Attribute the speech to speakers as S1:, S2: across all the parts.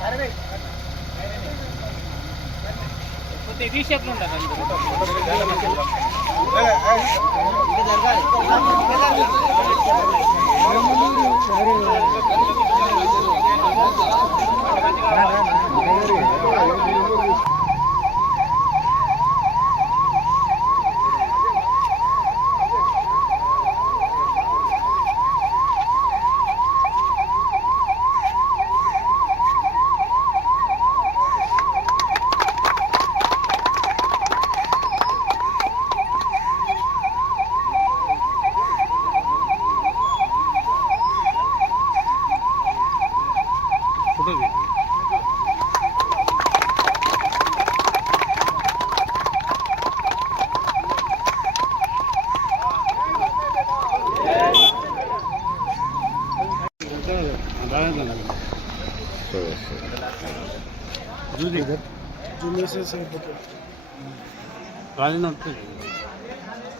S1: Hadi. ಮತ್ತೆ V shape ಉಂಟಾ ನಮ್ದು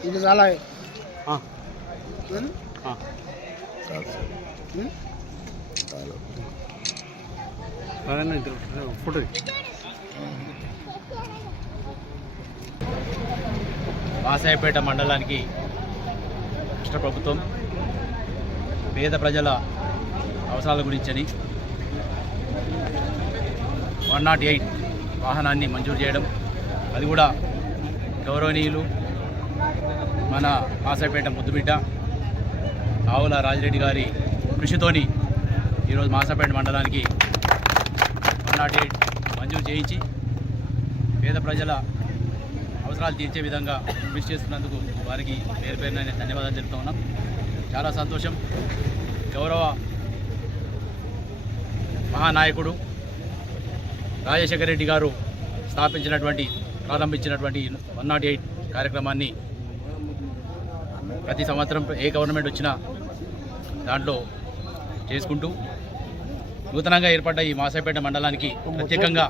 S2: ఇది చాలా
S1: ఫోటో
S3: వాసాయపేట మండలానికి రాష్ట్ర ప్రభుత్వం పేద ప్రజల అవసరాల గురించని వన్ నాట్ ఎయిట్ వాహనాన్ని మంజూరు చేయడం. అది కూడా గౌరవనీయులు మన మాసాపేట ముద్దుబిడ్డ ఆవుల రాజిరెడ్డి గారి కృషితోని ఈరోజు మాసాపేట మండలానికి వన్ నాట్ ఎయిట్ మంజూరు చేయించి పేద ప్రజల అవసరాలు తీర్చే విధంగా కృషి చేస్తున్నందుకు వారికి పేరు పేరున నేను ధన్యవాదాలు తెలుపుతా ఉన్నాం. చాలా సంతోషం. గౌరవ మహానాయకుడు రాజశేఖర రెడ్డి గారు స్థాపించినటువంటి ప్రారంభించినటువంటి వన్ నాట్ ఎయిట్ కార్యక్రమాన్ని ప్రతి సంవత్సరం ఏ గవర్నమెంట్ వచ్చినా దాంట్లో చేసుకుంటూ నూతనంగా ఏర్పడ్డ ఈ మాసాపేట మండలానికి ప్రత్యేకంగా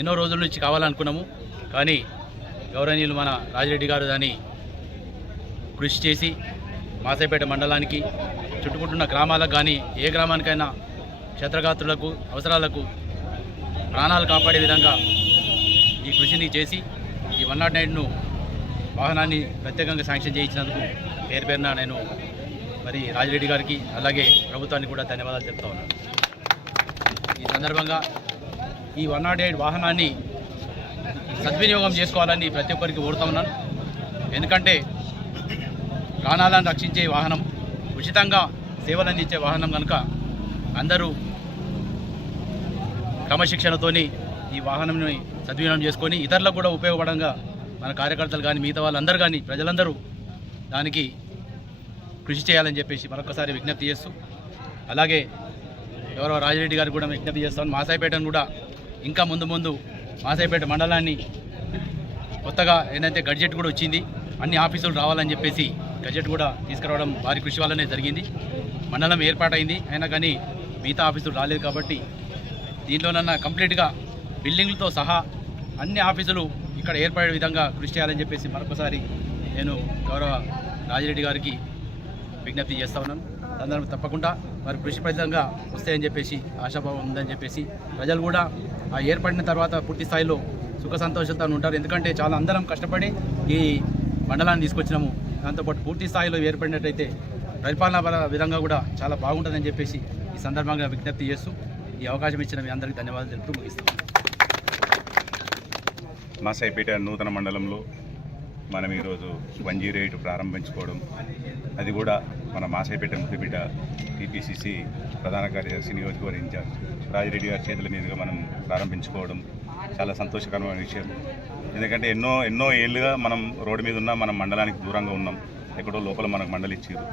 S3: ఎన్నో రోజుల నుంచి కావాలనుకున్నాము. కానీ గౌరవనీయులు మన రాజిరెడ్డి గారు దాన్ని కృషి చేసి మాసాపేట మండలానికి చుట్టుకుంటున్న గ్రామాలకు కానీ ఏ గ్రామానికైనా క్షేత్రగాత్రులకు అవసరాలకు ప్రాణాలు కాపాడే విధంగా ఈ కృషిని చేసి ఈ వన్ నాట్ నైన్ను వాహనాన్ని ప్రత్యేకంగా శాంక్షన్ చేయించినందుకు పేరు పేరున నేను మరి రాజిరెడ్డి గారికి అలాగే ప్రభుత్వానికి కూడా ధన్యవాదాలు చెప్తా ఉన్నాను. ఈ సందర్భంగా ఈ వన్ నాట్ ఎయిట్ వాహనాన్ని సద్వినియోగం చేసుకోవాలని ప్రతి ఒక్కరికి కోరుతా ఉన్నాను. ఎందుకంటే ప్రాణాలను రక్షించే వాహనం ఉచితంగా సేవలు అందించే వాహనం కనుక అందరూ క్రమశిక్షణతోని ఈ వాహనంని సద్వినియోగం చేసుకొని ఇతరులకు కూడా ఉపయోగపడంగా మన కార్యకర్తలు కానీ మిగతా వాళ్ళందరూ కానీ ప్రజలందరూ దానికి కృషి చేయాలని చెప్పేసి మరొకసారి విజ్ఞప్తి చేస్తూ అలాగే ఎవరో రాజిరెడ్డి గారు కూడా విజ్ఞప్తి చేస్తాను మాసాయిపేటను కూడా ఇంకా ముందు ముందు మాసాయిపేట మండలాన్ని కొత్తగా ఏంటంటే గడ్జెట్ కూడా వచ్చింది అన్ని ఆఫీసులు రావాలని చెప్పేసి గడ్జెట్ కూడా తీసుకురావడం వారి కృషి వల్లనే జరిగింది. మండలం ఏర్పాటైంది అయినా కానీ మిగతా ఆఫీసులు రాలేదు కాబట్టి దీంట్లోనన్నా కంప్లీట్గా బిల్డింగ్లతో సహా అన్ని ఆఫీసులు ఇక్కడ ఏర్పడే విధంగా కృషి చేయాలని చెప్పేసి మరొకసారి నేను గౌరవ రాజిరెడ్డి గారికి విజ్ఞప్తి చేస్తా ఉన్నాను. సందర్భం తప్పకుండా మరి కృషి ఫలితంగా వస్తాయని చెప్పేసి ఆశాభావం ఉందని చెప్పేసి ప్రజలు కూడా ఆ ఏర్పడిన తర్వాత పూర్తి స్థాయిలో సుఖ సంతోషంతో ఉంటారు. ఎందుకంటే చాలా అందరం కష్టపడి ఈ మండలాన్ని తీసుకొచ్చినాము. దాంతోపాటు పూర్తి స్థాయిలో ఏర్పడినట్టయితే పరిపాలన పర- విధంగా కూడా చాలా బాగుంటుందని చెప్పేసి ఈ సందర్భంగా విజ్ఞప్తి చేస్తూ ఈ అవకాశం ఇచ్చిన మీ అందరికీ ధన్యవాదాలు తెలుపుతూ ముగిస్తాను
S4: మాసాయిపేట నూతన మండలంలో మనం ఈరోజు వన్ జీరో ఎయిట్ ప్రారంభించుకోవడం అది కూడా మన మాసాయిపేట ముద్దుబిడ్డ టీపీసీసీ ప్రధాన కార్యదర్శి నియోజకవర్గ ఇన్ఛార్జ్ రాజిరెడ్డి గారి చేతుల మీదుగా మనం ప్రారంభించుకోవడం చాలా సంతోషకరమైన విషయం. ఎందుకంటే ఎన్నో ఎన్నో ఏళ్ళుగా మనం రోడ్డు మీద ఉన్నాం మనం మండలానికి దూరంగా ఉన్నాం. ఎక్కడో లోపల మనకు మండలి ఇచ్చారు.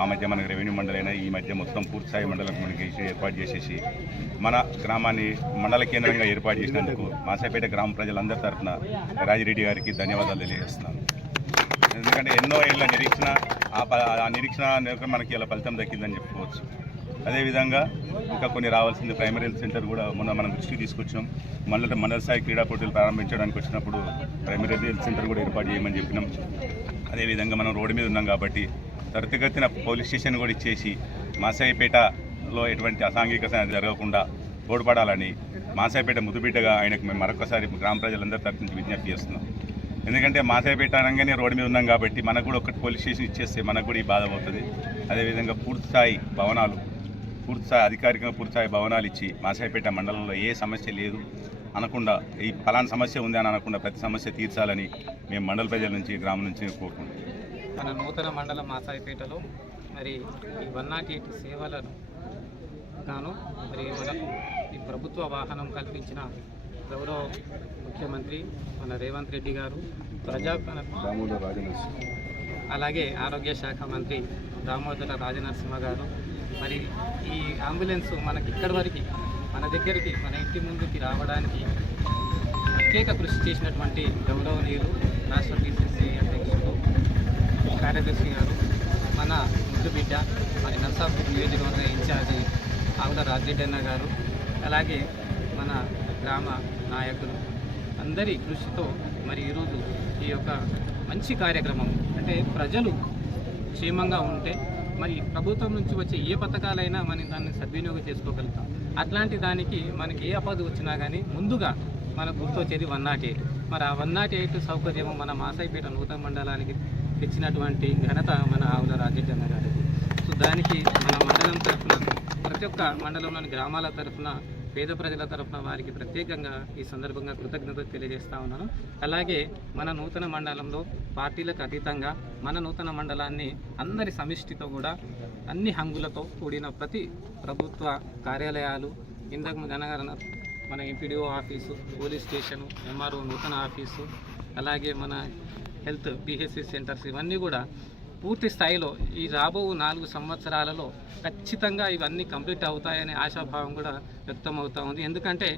S4: ఆ మధ్య మనకు రెవెన్యూ మండలి అయినా ఈ మధ్య మొత్తం పూర్తిస్థాయి మండలం కమ్యూనికేషన్ ఏర్పాటు చేసేసి మన గ్రామాన్ని మండల కేంద్రంగా ఏర్పాటు చేసినందుకు మాసాపేట గ్రామ ప్రజలందరి తరఫున రాజిరెడ్డి గారికి ధన్యవాదాలు తెలియజేస్తున్నాను. ఎందుకంటే ఎన్నో ఏళ్ళ నిరీక్షణ ఆ ప- ఆ నిరీక్షణ మనకి ఇలా ఫలితం దక్కిందని చెప్పుకోవచ్చు. అదేవిధంగా ఇంకా కొన్ని రావాల్సింది ప్రైమరీ హెల్త్ సెంటర్ కూడా మొన్న మనం దృష్టికి తీసుకొచ్చాం మళ్ళీ మండల స్థాయి క్రీడా పోటీలు ప్రారంభించడానికి వచ్చినప్పుడు ప్రైమరీ హెల్త్ సెంటర్ కూడా ఏర్పాటు చేయమని చెప్పినాం. అదేవిధంగా మనం రోడ్డు మీద ఉన్నాం కాబట్టి త్వరితగతిన పోలీస్ స్టేషన్ కూడా ఇచ్చేసి మాసాయిపేటలో ఎటువంటి అసాంఘిక జరగకుండా తోడ్పడాలని మాసాయిపేట ముద్దుబిడ్డగా ఆయనకు మేము మరొకసారి గ్రామ ప్రజలందరూ తరఫు విజ్ఞప్తి చేస్తున్నాం. ఎందుకంటే మాసాయిపేట అనగానే రోడ్డు మీద ఉన్నాం కాబట్టి మనకు కూడా ఒకటి పోలీస్ స్టేషన్ ఇచ్చేస్తే మనకు కూడా ఈ బాధ అవుతుంది అదేవిధంగా పూర్తిస్థాయి భవనాలు పూర్తిస్థాయి అధికారికంగా పూర్తిస్థాయి భవనాలు ఇచ్చి మాసాయిపేట మండలంలో ఏ సమస్య లేదు. అనకుండా ఈ ఫలానా సమస్య ఉంది అని అనకుండా ప్రతి సమస్య తీర్చాలని మేము మండల ప్రజల నుంచి గ్రామం నుంచి కోరుకుంటున్నాం.
S5: మన నూతన మండలం మాసాయిపేటలో మరి ఈ వన్ నాట్ ఎయిట్ సేవలను గాను మరి మనకు ఈ ప్రభుత్వ వాహనం కల్పించిన గౌరవ ముఖ్యమంత్రి మన రేవంత్ రెడ్డి గారు ప్రజా అలాగే ఆరోగ్య శాఖ మంత్రి దామోదర రాజనరసింహ గారు మరి ఈ అంబులెన్స్ మనకి ఇక్కడి వరకు మన దగ్గరికి మన ఇంటి ముందుకి రావడానికి ప్రత్యేక కృషి చేసినటువంటి గౌరవనీయులు రాష్ట్ర పిసిసి అధ్యక్షులు కార్యదర్శి గారు మన ముద్దు బిడ్డ మరి నర్సాపూర్ నియోజకవర్గ ఇన్ఛార్జి ఆవుల రాజెడ్డన్న గారు అలాగే మన గ్రామ నాయకులు. అందరి కృషితో మరి ఈరోజు ఈ యొక్క మంచి కార్యక్రమం అంటే ప్రజలు క్షేమంగా ఉంటే మరి ప్రభుత్వం నుంచి వచ్చే ఏ పథకాలైనా మనం దాన్ని సద్వినియోగం చేసుకోగలుగుతాం. అట్లాంటి దానికి మనకి ఏ అపద వచ్చినా కానీ ముందుగా మనకు గుర్తొచ్చేది వన్ నాట్ ఎయిట్. మరి ఆ వన్ నాట్ ఎయిట్ సౌకర్యం మన మాసాయిపేట నూతన మండలానికి తెచ్చినటువంటి ఘనత మన ఆవుల రాజేంద్ర అన్న గారికి సో దానికి మన మండలం తరఫున ప్రతి ఒక్క మండలంలోని గ్రామాల తరఫున పేద ప్రజల తరఫున వారికి ప్రత్యేకంగా ఈ సందర్భంగా కృతజ్ఞతలు తెలియజేస్తా ఉన్నాను. అలాగే మన నూతన మండలంలో పార్టీలకు అతీతంగా మన నూతన మండలాన్ని అందరి సమిష్టితో కూడా అన్ని హంగులతో కూడిన ప్రతి ప్రభుత్వ కార్యాలయాలు ఇంతకు జనగరణ మన MPDO office police station MRO నూతన ఆఫీసు అలాగే మన హెల్త్ పిహెచ్సి సెంటర్స్ ఇవన్నీ కూడా పూర్తి స్థాయిలో ఈ రాబో నాలుగు సంవత్సరాలలో ఖచ్చితంగా ఇవన్నీ కంప్లీట్ అవుతాయనే ఆశాభావం కూడా వ్యక్తం అవుతూ ఉంది. ఎందుకంటే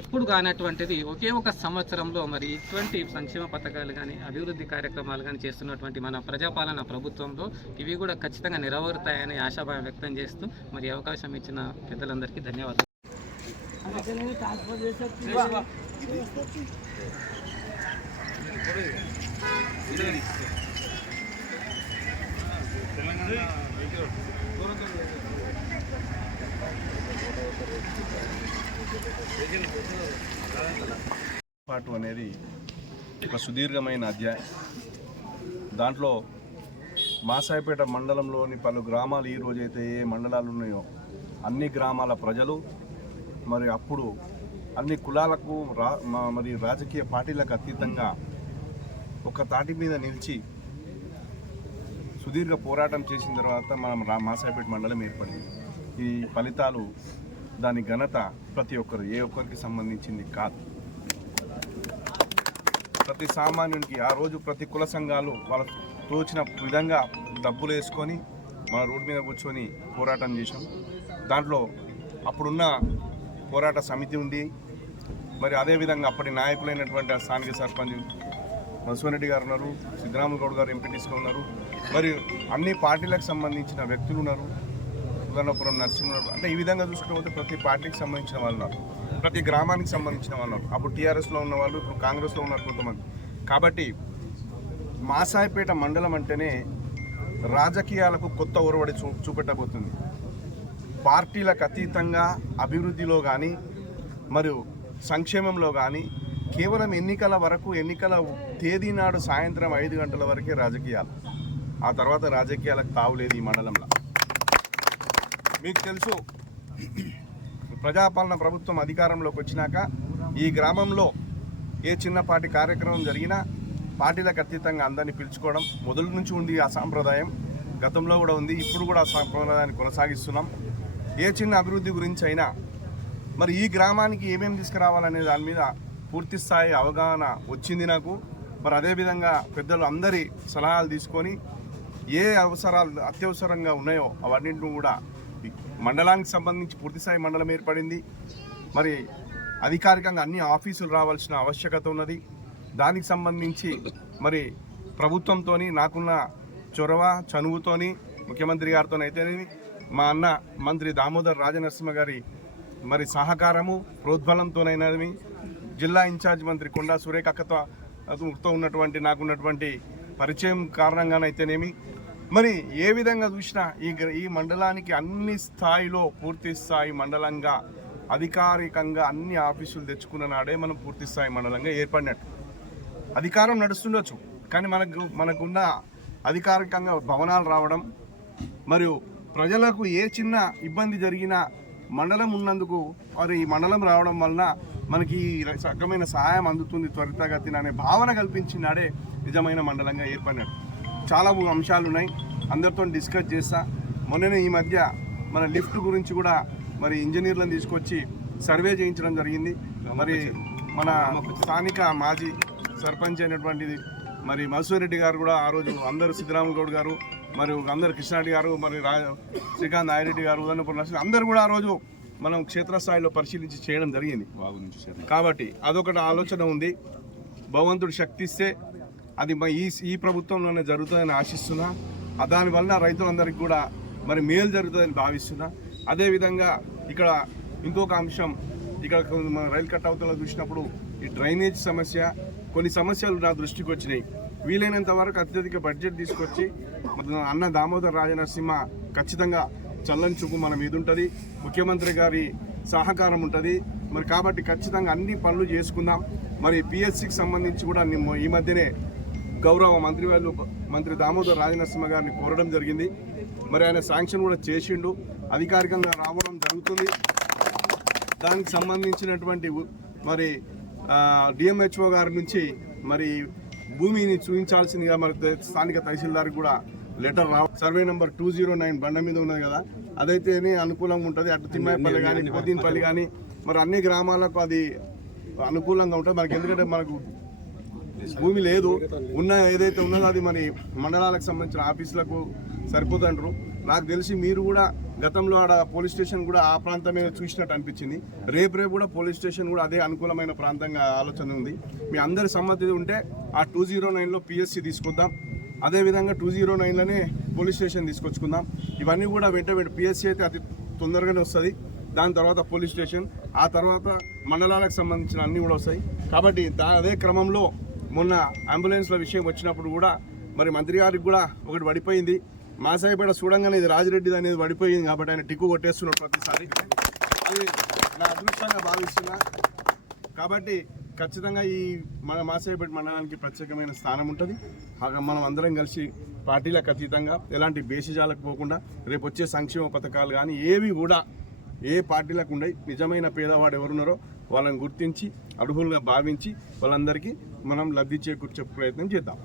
S5: ఎప్పుడు కానటువంటిది ఒకే ఒక సంవత్సరంలో మరి ఇటువంటి సంక్షేమ పథకాలు కానీ అభివృద్ధి కార్యక్రమాలు కానీ చేస్తున్నటువంటి మన ప్రజాపాలన ప్రభుత్వంలో ఇవి కూడా ఖచ్చితంగా నెరవేరుతాయని ఆశాభావం వ్యక్తం చేస్తూ మరి అవకాశం ఇచ్చిన పెద్దలందరికీ ధన్యవాదాలు.
S6: పాటు అనేది ఒక సుదీర్ఘమైన అధ్యాయం. దాంట్లో మాసాయిపేట మండలంలోని పలు గ్రామాలు ఈ రోజైతే ఏ మండలాలు ఉన్నాయో అన్ని గ్రామాల ప్రజలు మరి అప్పుడు అన్ని కులాలకు రా మరి రాజకీయ పార్టీలకు అతీతంగా ఒక తాటి మీద నిలిచి సుదీర్ఘ పోరాటం చేసిన తర్వాత మనం రా మాసాయిపేట మండలం ఏర్పడింది. ఈ ఫలితాలు దాని ఘనత ప్రతి ఒక్కరు ఏ ఒక్కరికి సంబంధించింది కాదు. ప్రతి సామాన్యునికి ఆ రోజు ప్రతి కుల సంఘాలు వాళ్ళ తోచిన విధంగా డబ్బులు వేసుకొని మన రోడ్డు మీద కూర్చొని పోరాటం చేసాం దాంట్లో అప్పుడున్న పోరాట సమితి ఉంది మరి అదేవిధంగా అప్పటి నాయకులైనటువంటి స్థానిక సర్పంచ్ నరసింహారెడ్డి గారు ఉన్నారు సిద్ధరాములు గౌడ్ గారు ఎంపీటీస్గా ఉన్నారు. మరి అన్ని పార్టీలకు సంబంధించిన వ్యక్తులు ఉన్నారు. సుధర్ణపురం నరసింహరావు అంటే ఈ విధంగా చూసుకుంటే ప్రతి పార్టీకి సంబంధించిన వాళ్ళు ఉన్నారు. ప్రతి గ్రామానికి సంబంధించిన వాళ్ళు ఉన్నారు. అప్పుడు టీఆర్ఎస్లో ఉన్న వాళ్ళు ఇప్పుడు కాంగ్రెస్లో ఉన్నారు కొంతమంది. కాబట్టి మాసాయిపేట మండలం అంటేనే రాజకీయాలకు కొత్త ఒరవడి చూ చూపెట్టబోతుంది. పార్టీలకు అతీతంగా అభివృద్ధిలో కానీ మరియు సంక్షేమంలో కానీ కేవలం ఎన్నికల వరకు ఎన్నికల తేదీ నాడు సాయంత్రం ఐదు గంటల వరకే రాజకీయాలు. ఆ తర్వాత రాజకీయాలకు తావులేదు ఈ మండలంలో. మీకు తెలుసు ప్రజాపాలన ప్రభుత్వం అధికారంలోకి వచ్చినాక ఈ గ్రామంలో ఏ చిన్నపాటి కార్యక్రమం జరిగినా పార్టీలకు అతీతంగా అందరినీ పిలుచుకోవడం మొదటి నుంచి ఉంది ఆ సాంప్రదాయం. గతంలో కూడా ఉంది ఇప్పుడు కూడా ఆ సాంప్రదాయాన్ని కొనసాగిస్తున్నాం. ఏ చిన్న అభివృద్ధి గురించి అయినా మరి ఈ గ్రామానికి ఏమేమి తీసుకురావాలనే దాని మీద పూర్తి స్థాయి అవగాహన వచ్చింది నాకు. మరి అదేవిధంగా పెద్దలు అందరి సలహాలు తీసుకొని ఏ అవసరాలు అత్యవసరంగా ఉన్నాయో అవన్నింటిని కూడా మండలానికి సంబంధించి పూర్తిస్థాయి మండలం ఏర్పడింది. మరి అధికారికంగా అన్ని ఆఫీసులు రావాల్సిన ఆవశ్యకత ఉన్నది. దానికి సంబంధించి మరి ప్రభుత్వంతో నాకున్న చొరవ చనువుతోని ముఖ్యమంత్రి గారితో అయితేనేమి మా అన్న మంత్రి దామోదర్ రాజనరసింహ గారి మరి సహకారము ప్రోద్బలంతోనైనవి జిల్లా ఇన్ఛార్జ్ మంత్రి కొండా సురేఖ అక్కతో ఉన్నటువంటి నాకున్నటువంటి పరిచయం కారణంగానైతేనేమి మరి ఏ విధంగా చూసినా ఈ ఈ మండలానికి అన్ని స్థాయిలో పూర్తి స్థాయి మండలంగా అధికారికంగా అన్ని ఆఫీసులు తెచ్చుకున్న నాడే మనం పూర్తి స్థాయి మండలంగా ఏర్పడినట్టు. అధికారం నడుస్తుండొచ్చు కానీ మనకు మనకున్న అధికారికంగా భవనాలు రావడం మరియు ప్రజలకు ఏ చిన్న ఇబ్బంది జరిగినా మండలం ఉన్నందుకు మరి ఈ మండలం రావడం వలన మనకి ఈ రకమైన సహాయం అందుతుంది త్వరితగతిన అనే భావన కల్పించినాడే నిజమైన మండలంగా ఏర్పడినాడు. చాలా అంశాలు ఉన్నాయి అందరితో డిస్కస్ చేస్తా. మొన్ననే ఈ మధ్య మన లిఫ్ట్ గురించి కూడా మరి ఇంజనీర్లను తీసుకొచ్చి సర్వే చేయించడం జరిగింది. మరి మన స్థానిక మాజీ సర్పంచ్ అయినటువంటిది మరి మధుసూరెడ్డి గారు కూడా ఆ రోజు అందరూ సిద్ధరాములు గౌడ్ గారు మరియు అందరు కృష్ణారెడ్డి గారు మరి రా శ్రీకాంత్ నాయరెడ్డి గారు ఉదయనపూర్ అందరూ కూడా ఆ రోజు మనం క్షేత్రస్థాయిలో పరిశీలించి చేయడం జరిగింది. కాబట్టి అదొకటి ఆలోచన ఉంది. భగవంతుడు శక్తి ఇస్తే అది ఈ ఈ ప్రభుత్వంలోనే జరుగుతుందని ఆశిస్తున్నా. దానివల్ల రైతులందరికీ కూడా మరి మేలు జరుగుతుందని భావిస్తున్నా. అదేవిధంగా ఇక్కడ ఇంకొక అంశం ఇక్కడ మన రైలు కట్ అవతల చూసినప్పుడు ఈ డ్రైనేజ్ సమస్య కొన్ని సమస్యలు నా దృష్టికి వచ్చినాయి. వీలైనంత వరకు అత్యధిక బడ్జెట్ తీసుకొచ్చి అన్న దామోదర్ రాజనరసింహ ఖచ్చితంగా చల్లని చూపు మన మీద ఉంటుంది. ముఖ్యమంత్రి గారి సహకారం ఉంటుంది. మరి కాబట్టి ఖచ్చితంగా అన్ని పనులు చేసుకుందాం. మరి పిఎస్సికి సంబంధించి కూడా ఈ మధ్యనే గౌరవ మంత్రి వాళ్ళు మంత్రి దామోదర్ రాజనరసింహ గారిని కోరడం జరిగింది. మరి ఆయన శాంక్షన్ కూడా చేసిండు. అధికారికంగా రావడం జరుగుతుంది. దానికి సంబంధించినటువంటి మరి డిఎంహెచ్ఓ గారి నుంచి మరి భూమిని చూపించాల్సిందిగా మరి స్థానిక తహసీల్దార్కి కూడా లెటర్ రా survey number two zero nine బండ మీద ఉన్నది కదా అదైతేనే అనుకూలంగా ఉంటుంది. అటు తిమ్మాయిపల్లి కానీ పోతీన్పల్లి కానీ మరి అన్ని గ్రామాలకు అది అనుకూలంగా ఉంటుంది. మనకి ఎందుకంటే మనకు భూమి లేదు. ఉన్న ఏదైతే ఉన్నదో అది మరి మండలాలకు సంబంధించిన ఆఫీసులకు సరిపోతుంటారు నాకు తెలిసి మీరు కూడా గతంలో ఆడ పోలీస్ స్టేషన్ కూడా ఆ ప్రాంతమే చూసినట్టు అనిపించింది. రేపు రేపు కూడా పోలీస్ స్టేషన్ కూడా అదే అనుకూలమైన ప్రాంతంగా ఆలోచన ఉంది. మీ అందరి సమ్మతి ఉంటే ఆ టూ జీరో నైన్లో పిఎస్సి తీసుకొద్దాం. అదేవిధంగా టూ జీరో నైన్లోనే పోలీస్ స్టేషన్ తీసుకొచ్చుకుందాం. ఇవన్నీ కూడా వెంట వెంట పిఎస్సి అయితే అతి తొందరగానే వస్తుంది. దాని తర్వాత పోలీస్ స్టేషన్ ఆ తర్వాత మండలాలకు సంబంధించిన అన్నీ కూడా వస్తాయి. కాబట్టి అదే క్రమంలో మొన్న అంబులెన్స్ల విషయం వచ్చినప్పుడు కూడా మరి మంత్రి గారికి కూడా ఒకటి పడిపోయింది. మాసాయిపేట చూడంగానే ఇది రాజిరెడ్డిది అనేది పడిపోయింది కాబట్టి ఆయన టిక్కు కొట్టేస్తున్నాడు ప్రతిసారి. అది నా అదృష్టంగా భావిస్తున్నా. కాబట్టి ఖచ్చితంగా ఈ మన మాసేపేట మండలానికి ప్రత్యేకమైన స్థానం ఉంటుంది. మనం అందరం కలిసి పార్టీలకు అతీతంగా ఎలాంటి బేసిజాలకు పోకుండా రేపు వచ్చే సంక్షేమ పథకాలు కానీ ఏవి కూడా ఏ పార్టీలకు ఉండయి. నిజమైన పేదవాడు ఎవరున్నారో వాళ్ళని గుర్తించి అర్హులుగా భావించి వాళ్ళందరికీ మనం లబ్ధి చేకూర్చే ప్రయత్నం చేద్దాం.